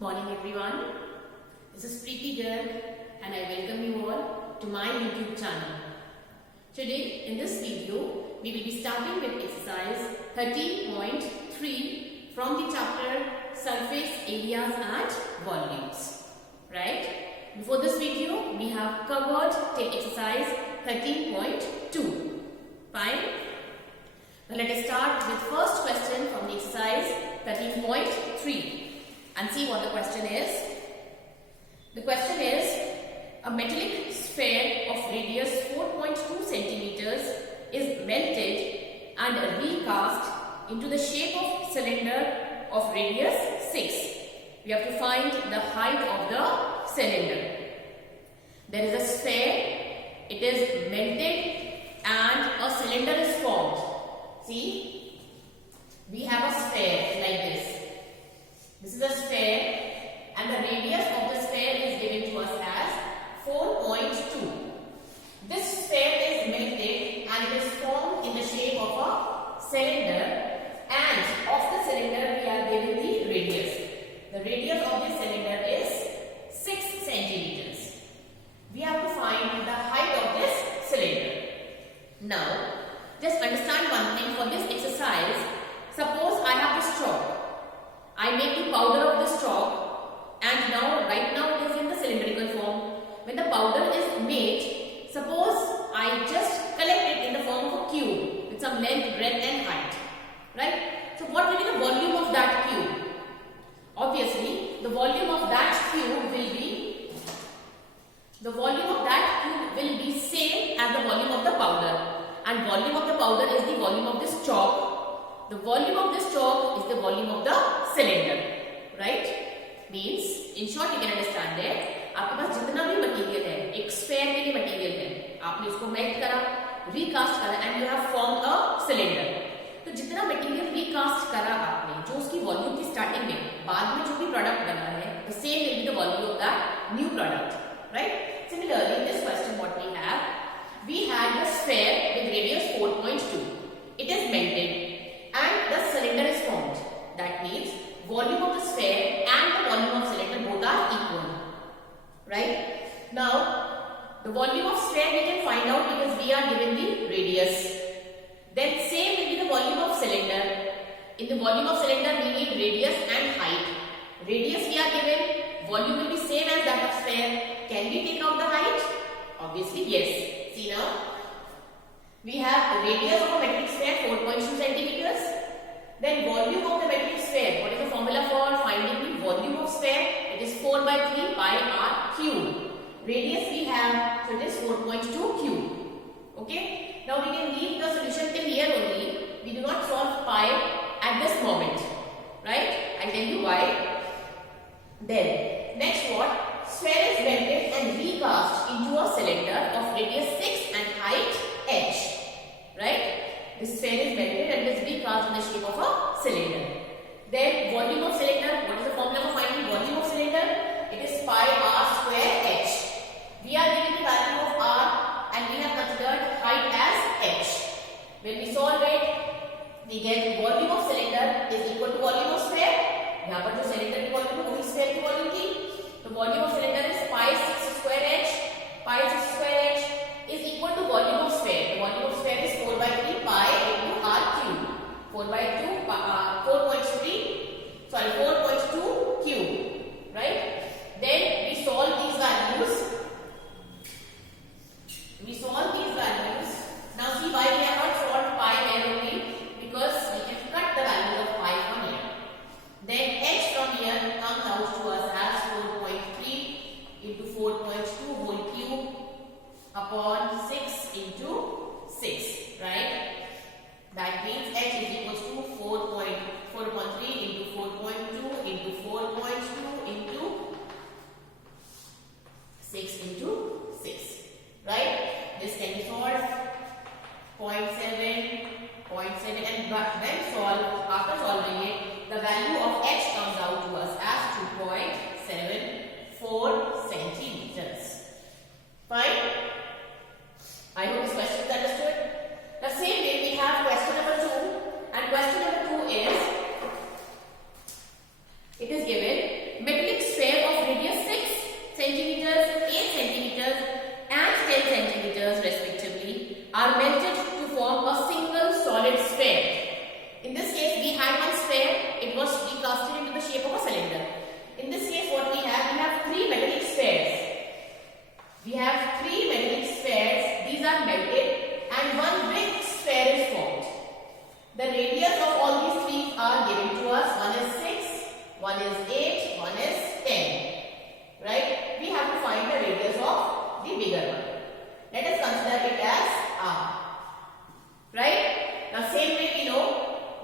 Morning everyone, this is Preeti Garg and I welcome you all to my YouTube channel. Today in this video, we will be starting with exercise 13.3 from the chapter Surface Areas and Volumes. Right? Before this video, we have covered till exercise 13.2. Fine? Now let us start with first question from the exercise 13.3. And see what the question is. The question is, a metallic sphere of radius 4.2 centimeters is melted and recast into the shape of cylinder of radius 6. We have to find the height of the cylinder. There is a sphere, it is melted and a cylinder is formed. See, we have a sphere like this. This is a sphere and the radius of the sphere is given to us as 4.2. This sphere is melted and it is formed in the shape of a cylinder, and of the cylinder we are given the radius. The radius of this cylinder is 6 centimeters. We have to find the height of this cylinder. Now, just understand one thing for this exercise. Suppose I have this chalk. I make the powder of this chalk and right now it is in the cylindrical form. When the powder is made, suppose I just collect it in the form of a cube with some length, breadth and height. Right? So what will be the volume of that cube? Obviously, the volume of that cube will be same as the volume of the powder. And volume of the powder is the volume of this chalk. The volume of this chalk is the volume of the cylinder, right? Means, in short, you can understand that आपके पास जितना भी material है, एक sphere के लिए material है, आपने उसको मेल्ट करा, रिकास्ट करा, and you have formed a cylinder. तो जितना मटेरियल रिकास्ट करा आपने, जो उसकी वॉल्यूम की स्टार्टिंग में, बाद में जो भी प्रोडक्ट बना है, the same will be the volume of that new product, right? Similarly, in this question, what we had the sphere with radius 4.2. It is melted. And the cylinder is formed. That means volume of the sphere and the volume of cylinder both are equal. Right? Now, the volume of sphere we can find out because we are given the radius. Then same will be the volume of cylinder. In the volume of cylinder we need radius and height. Radius we are given, volume will be same as that of sphere. Can we take out the height? Obviously yes. See now. We have the radius of a metric sphere 4.2 centimeters. Then volume of the metric sphere. What is the formula for finding the volume of sphere? It is 4 by 3 pi r cube. Radius we have, so it is 4.2 cube. Okay. Now we can leave the solution till here only. We do not solve pi at this moment. Right? I'll tell you why. Then, next what? Sphere is melted and recast into a cylinder of radius 6 and height h. Right? This sphere is melted and is recast in the shape of a cylinder. Then volume of cylinder. What is the formula for finding volume of cylinder? It is pi r square h. We are given the value of r and we have considered height as h. When we solve it, we get volume of cylinder is equal to volume of sphere. यहाँ पर जो cylinder की volume है वही sphere की volume थी. तो volume of cylinder is pi 6 square h. Pi 6 square h is equal to volume of sphere. The volume of sphere is 4 by 3 pi into r cube. 4 by 4.2 cube. Right? Then we solve these values. Now see why we have not solved pi there only, because we can cut the value of pi from here. Then h from here comes out to us as 4.3 into 4.2 whole cube upon 6 into 6, right? That means h is equals to 4.3 into 4.2 into 4.2 into 6 into 6, right? This can be solved. 0.7 and when solved, after solving it, the value of h comes out to us as 2.74 centimeters. Fine? I hope this question is understood. The same way we have question number 2, and question number 2 is, it is given metallic we cast it into the shape of a cylinder. In this case, what we have three metallic spheres. We have three metallic spheres. These are melted and one big sphere is formed. The radius of all these three are given to us. One is 6, one is 8, one is 10. Right? We have to find the radius of the bigger one. Let us consider it as R. Right? Now same way we know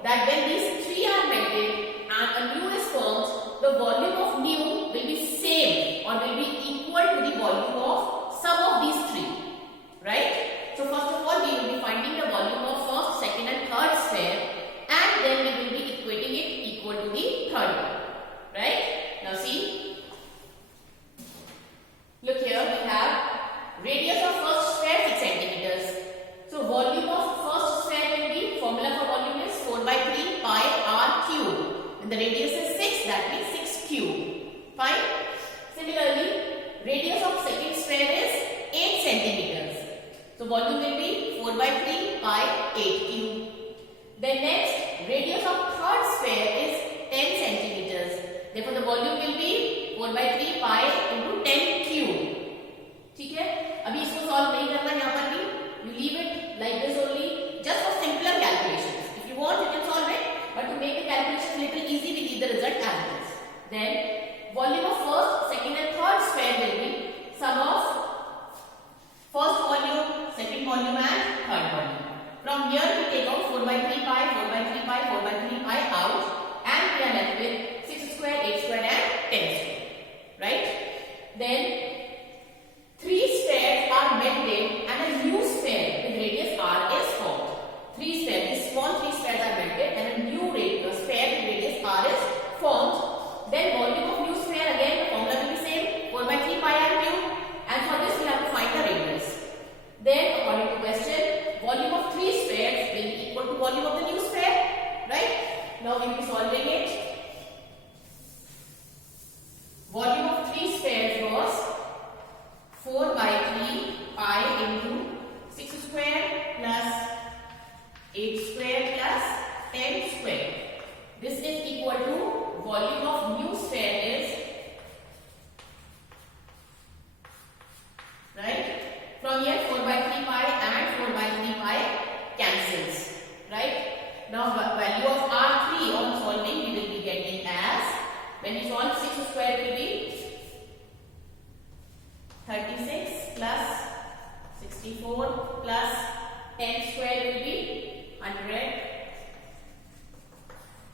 that when these three are melted and a nu is formed, the volume of nu will be same or will be equal to the volume of sum of these three. Right? So first of all, we will be finding the volume of first, second and third sphere, and then we will be equating it equal to the third one. Right? Now see. Look here, we have radius of first sphere 6 centimeters. So volume of first sphere will be, formula for volume is 4 by 3 pi r cube. And the radius is 6, that means 6 cube. Fine. Similarly, radius of second sphere is 8 centimeters. So volume will be 4 by 3 pi 8 cube. Then next, radius of third sphere is 10 centimeters. Therefore, the volume will be 4 by 3 pi into 10 cube. ठीक है? अभी इसको solve नहीं करना यहाँ पर भी. You leave it like this only, just for simpler calculations. If you want, you can solve it, but to make the calculations little easy, we leave the result as it is. Then volume of first, second, and third sphere will be sum of first volume, second volume, and third volume. From here we take out 4 by 3 pi, 4 by 3 pi, 4 by 3 pi out, and we are left with 6 square, 8 square, and 10 square. Right? Then three spheres are melted and a new sphere with radius r is formed. Three spheres, these small three spheres are melted and a new sphere with radius r is formed. Then volume of new sphere, again the formula will be same, 4 by 3 pi r cube, and for this we have to find the radius. Then according to question, volume of three spheres will be equal to volume of the new sphere. Right? Now we will be solving it. Volume of three spheres was 4 by 3 pi into 6 square plus 8 square plus 10 square. This is equal to volume of new sphere is, right? From here 4 by 3 pi and 4 by 3 pi cancels. Right? Now value of R3 on solving we will be getting as, when we solve 6 square will be 36 plus 64 plus 10 square will be 100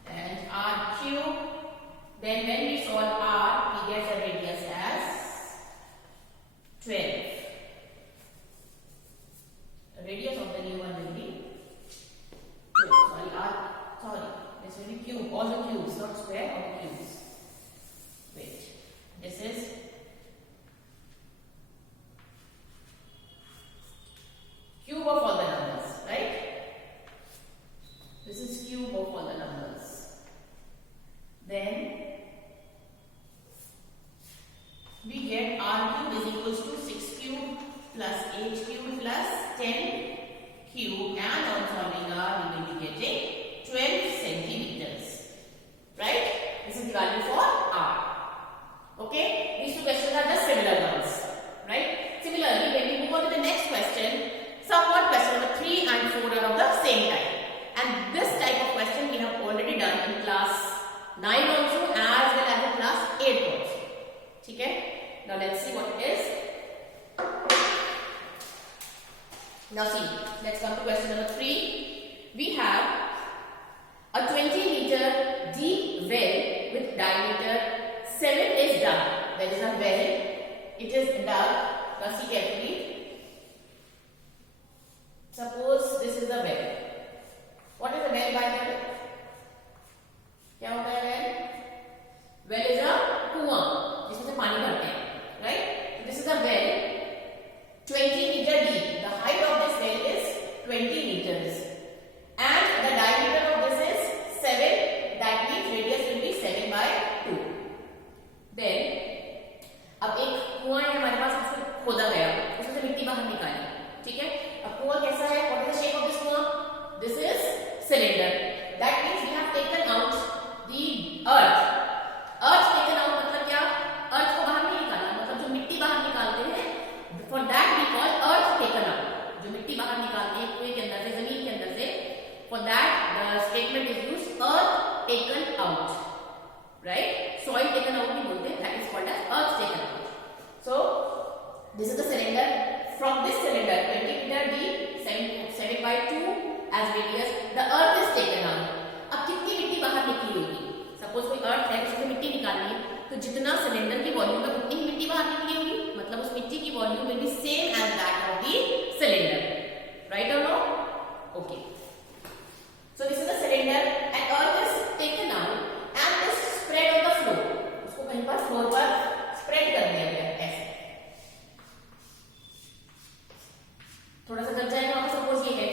and r cube. Then when we solve r, we get the radius as 12. The radius of the new one will be 12. Sorry, this will be cube, all the cubes, not square, all the cubes. Wait, this is cube of all the numbers, right? This is cube of all the numbers. Then we get r cube is equals to 6 cube plus 8 cube plus 10 cube, and on solving r we will be getting 12 centimeters. Right? This is the value for r. Okay? These two questions are just similar ones. Right? Similarly, when we move on to the next question, somewhat question number 3 and 4 are of the same type. And this type of question we have already done in class 9 also, as well as in class 8 also. Okay? Now let's see what it is. Now see, let's come to question number 3. We have a 20-meter deep well with diameter 7 is dug. There is a well, it is dug. Now see carefully. Suppose this is a well. What is a well by the way? क्या होता है well? Well is a कुआं जिसमें से पानी भरते हैं, right? This is a well, 20 meter deep. The height of this well is 20 meters, and the diameter of this is 7. That means radius will be 7 by 2. Then अब एक कुआं है हमारे पास, उसको खोदा गया, उसमें से मिट्टी बाहर निकाली. ठीक है? अब कुआं कैसा है? What is the shape of this कुआं? This is cylinder. That out, right? Soil taken out भी बोलते हैं, that is called as earth taken out. So this is the cylinder. From this cylinder 20 meter deep, 7 by 2 as radius, the earth is taken out. अब कितनी मिट्टी बाहर निकली होगी? Suppose कोई अर्थ है, उसमें मिट्टी निकालनी है, तो जितना सिलेंडर की वॉल्यूम है उतनी ही मिट्टी बाहर निकली होगी, मतलब उस मिट्टी की volume will be same as that of the cylinder, right or no? Okay, so this is the cylinder and earth is taken out and is spread on the floor. उसको कहीं पर फ्लोर पर स्प्रेड कर दिया गया है, ऐसे थोड़ा सा दब जाएगा. सपोज ये है,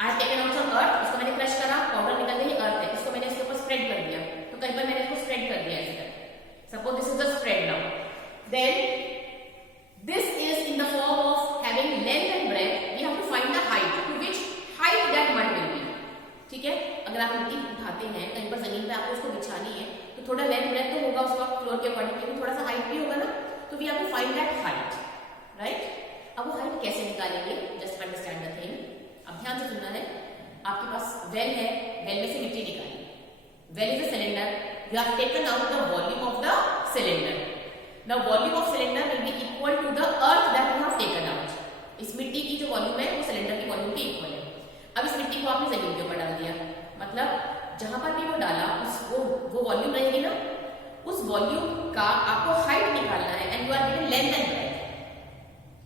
I have taken out some earth, इसको मैंने क्रश करा, पाउडर निकल गई, अर्थ है, इसको मैंने इसके ऊपर स्प्रेड कर दिया, तो कहीं पर मैंने इसको स्प्रेड कर दिया ऐसे. Suppose this is the spread now. Then this is in the form of having length and breadth. We have to find the height, to which height that mud will be. ठीक है, अगर आप मिट्टी उठाते हैं कहीं पर जमीन पे आपको उसको बिछानी है, तो थोड़ा लेंथ ब्रेथ तो होगा उसका फ्लोर के अकॉर्डिंग, लेकिन थोड़ा सा हाइट भी होगा ना, तो we have to find that height, right? अब वो हाइट कैसे निकालेंगे? Just understand the thing. अब ध्यान से सुनना है. आपके पास वेल है, वेल में से मिट्टी निकाली. Well is a cylinder. You have taken out the volume of the cylinder. Now volume of cylinder will be equal to the earth that you have taken out. इस मिट्टी की जो वॉल्यूम है वो सिलेंडर की वॉल्यूम के equal है. अब इस मिट्टी को आपने जमीन के ऊपर डाल दिया, मतलब जहां पर भी वो डाला वो वॉल्यूम रहेगी ना, उस वॉल्यूम का आपको हाइट निकालना है and you are given length and breadth.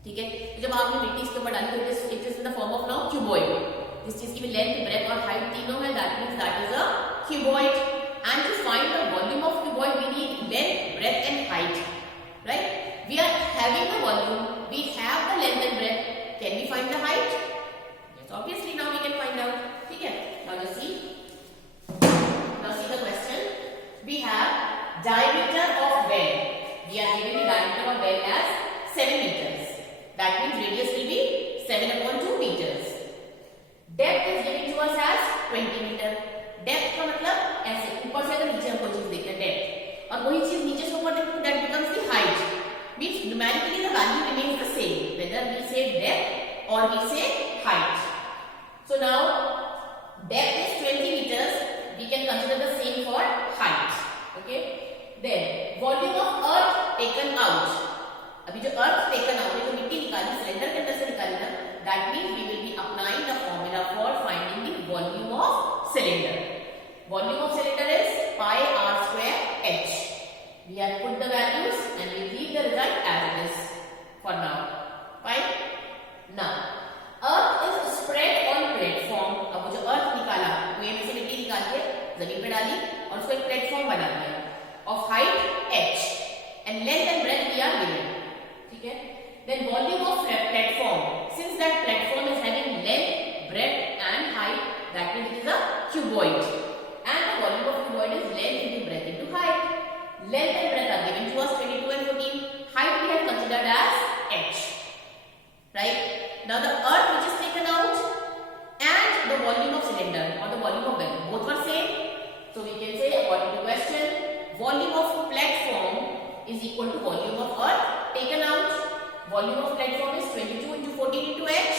ठीक है, तो जब आपने मिट्टी इसके ऊपर डाली तो it is in the form of now cuboid. जिस चीज की भी लेंथ ब्रेथ और हाइट तीनों है, that means that is a cuboid. And to find the volume of cuboid, we need length, breadth and height, right? We are having the volume, we have the length and breadth. Can we find the height? Yes, obviously now we can find out. ठीक है? Now you see. Now see the question. We have diameter of well. We are giving the diameter of well as 7 meters. That means radius will be 7/2 meters. Depth is given to us as 20 meter. Depth का मतलब ऐसे ऊपर से अगर नीचे हम कोई चीज देखते हैं डेप्थ, और वही चीज नीचे से ऊपर देखते हैं, that becomes the height. Means numerically the value remains the same whether we say depth और we say height. So now depth is 20 meters. We can consider the same for height. Okay, then volume of earth taken out. अभी जो अर्थ taken out है, जो मिट्टी निकाली cylinder के अंदर से निकाली ना, that means we will be applying the formula for finding the volume of cylinder. Volume of cylinder is pi r square h. We have put the values and we leave the result as it is for now. Fine. Now, earth is spread on platform. अब जो earth निकाला, कुएं में से मिट्टी निकाल के जमीन पे डाली और उसको एक प्लेटफॉर्म बना दिया of height h and length and breadth we are given. ठीक है? Then volume of platform. Since that platform is having length, breadth and height, that means it is a cuboid, and the volume of cuboid is length into breadth into height. Length and breadth are given to us 22 and 14. Height we have considered as h, right? Now the earth which is taken out and the volume of cylinder or the volume of well, both were same. So we can say according to question, volume of platform is equal to volume of earth taken out. Volume of platform is 22 into 14 into h,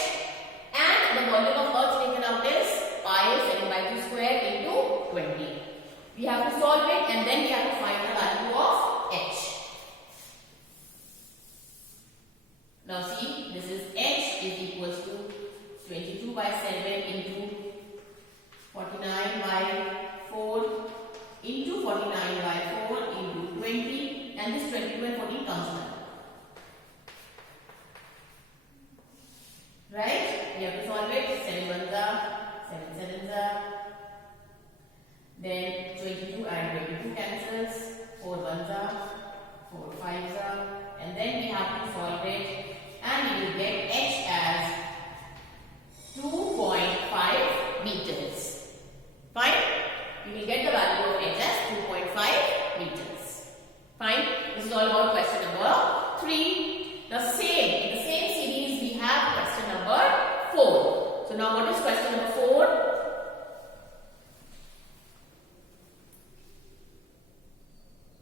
and the volume of earth taken out is pi 7/2 square into 20. We have to solve it and then we have to find the value of h. Now see, this is h is equals to 22 by 7 into 49 by 4 into 49 by 4 into 20, and this 22 and 14 comes down. Right? We have to solve it. 7 ones are, 7 sevens are. Then 22 and 22 cancels. 4 ones are, 4 fives are. And then we have to solve it. And we will get h as 2.5 meters. Fine? We will get the value of h as 2.5 meters. Fine? This is all about question number 3. Now in the same series we have question number 4. So now what is question